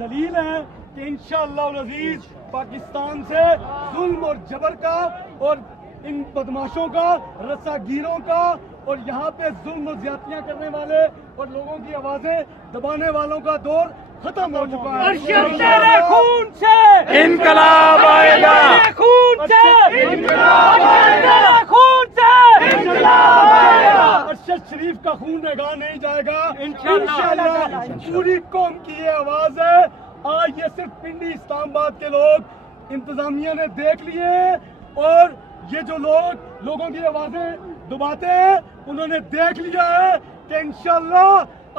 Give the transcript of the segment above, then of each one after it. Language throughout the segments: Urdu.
دلیل ہے کہ انشاءاللہ العزیز پاکستان سے ظلم اور جبر کا اور ان بدماشوں کا، رسا گیروں کا اور یہاں پہ ظلم و زیادتیاں کرنے والے اور لوگوں کی آوازیں دبانے والوں کا دور ختم ہو چکا ہے۔ تیرے خون سے انقلاب آئے گا، تیرے خون سے انقلاب آئے گا، تیرے خون سے انقلاب آئے گا۔ ارشد شریف کا خون نگاہ نہیں جائے گا انشاءاللہ۔ پوری قوم کی یہ آواز ہے۔ آج یہ صرف پنڈی اسلام آباد کے لوگ انتظامیہ نے دیکھ لیے اور یہ جو لوگوں کی آوازیں دباتے ہیں انہوں نے دیکھ لیا ہے کہ انشاءاللہ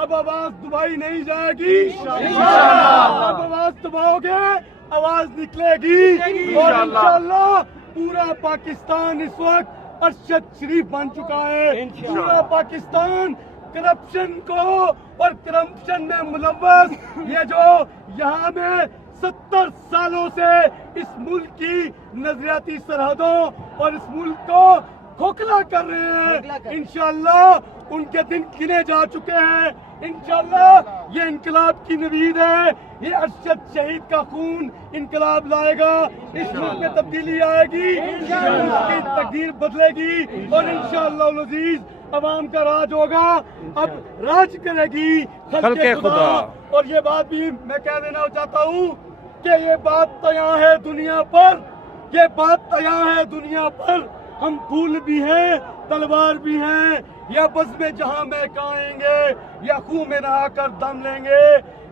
اب آواز دبائی نہیں جائے گی، اب آواز دباؤ گے آواز نکلے گی اور انشاءاللہ پورا پاکستان اس وقت ارشد شریف بن چکا ہے۔ پورا پاکستان کرپشن کو اور کرپشن میں ملوث یہ جو یہاں میں 70 سالوں سے اس ملک کی نظریاتی سرحدوں اور اس ملک کو کھوکھلا کر رہے ہیں، انشاءاللہ ان کے دن گنے جا چکے ہیں۔ انشاءاللہ یہ انقلاب کی نوید ہے، یہ ارشد شہید کا خون انقلاب لائے گا، اس ملک میں تبدیلی آئے گی، اس ملک کی تقدیر بدلے گی اور انشاءاللہ العزیز عوام کا راج ہوگا، اب راج کرے گی خلق خدا۔ اور یہ بات بھی میں کہہ دینا چاہتا ہوں کہ یہ بات تیاں ہے دنیا پر، یہ بات تیاں ہے دنیا پر، ہم پھول بھی ہیں تلوار بھی ہیں، یا بز میں جہاں مہکائیں گے یا خون میں نہا کر دم لیں گے۔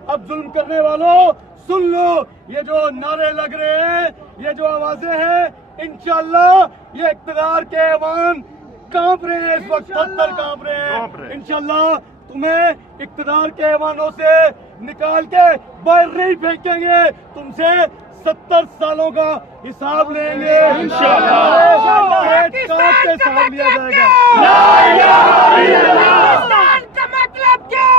اب ظلم کرنے والوں سن لو، یہ جو نعرے لگ رہے ہیں، یہ جو آوازیں ہیں، انشاءاللہ یہ اقتدار کے ایوان کانپ رہے ہیں، اس وقت تھر کانپ رہے ہیں۔ انشاءاللہ تمہیں اقتدار کے ایوانوں سے نکال کے باہر نہیں پھینکیں گے، تم سے 70 سالوں کا حساب لیں گے انشاءاللہ، پیٹ کاٹ کے حساب لیا جائے گا۔ پاکستان کا مطلب کیا؟